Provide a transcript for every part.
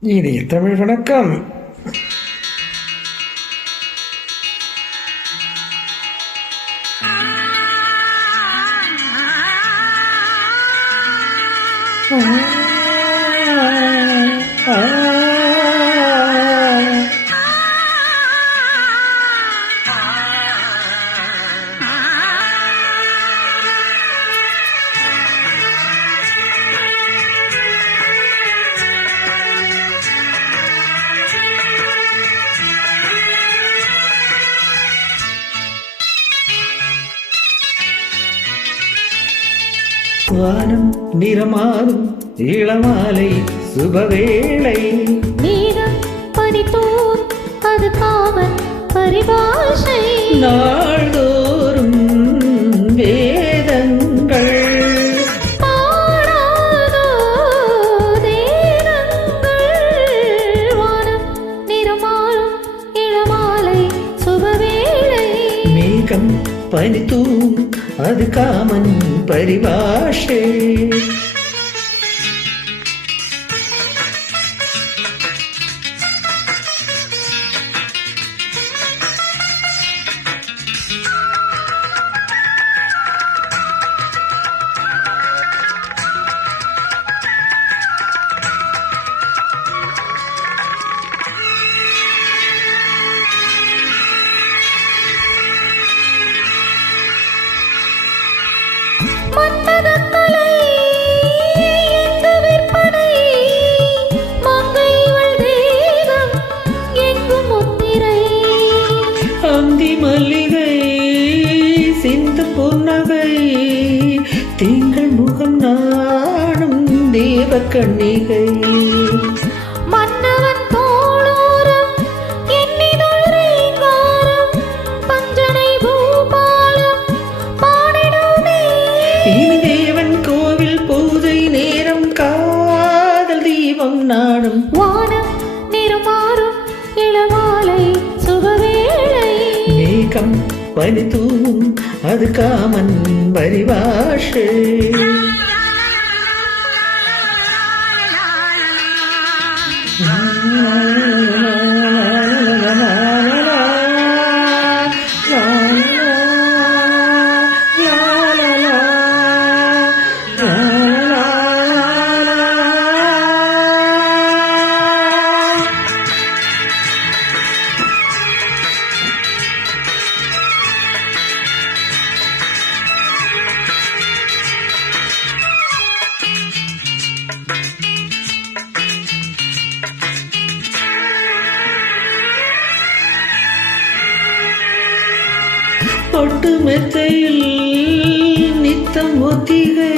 இனிய தமிழ் வணக்கம். வானம் நிறமாறும் இளமாலை சுபவேளை. நீரம் பனித்தோர் அது காமன் பரிபாஷை. நாள்தோறும் வேதங்கள். பனித்தூம் அது காமன் பரிபாஷை தேவ கண்ணிகை மன்னவன் தோளோரம் எண்ணிதழ் ரீங்காரம் பஞ்சனை பூபாலம் பாடிடுமே தேவன் கோவில் பூஜை நேரம் காதல் தீபம் நாடும். வானம் நிறமாறும் இளமாலை சுபவேளை. மேகம் பனி தூவும் அது காமன் பரிபாஷை 嗯 தொட்டு மெத்தையில் நித்தம் ஒத்திகை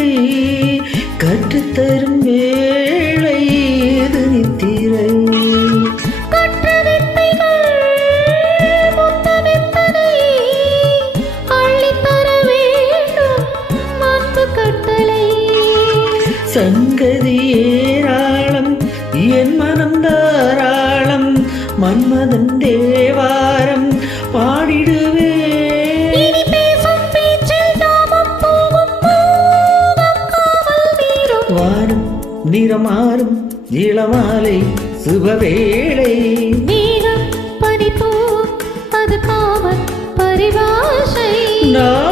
கற்றுத்தரும் வேளை இது நித்திரை. சங்கதி ஏராளம் என் மனம் தாராளம் மன்மதன் நிறமாறும் இளமாலை சுபவேளை. மேகம் பனிப்பூம் அது காமன் பரிபாஷை. நாள்தோறும்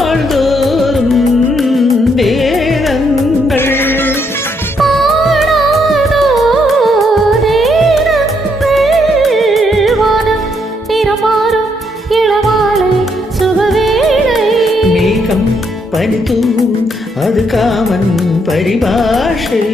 மேகம் அது காமன் பரிபாஷை.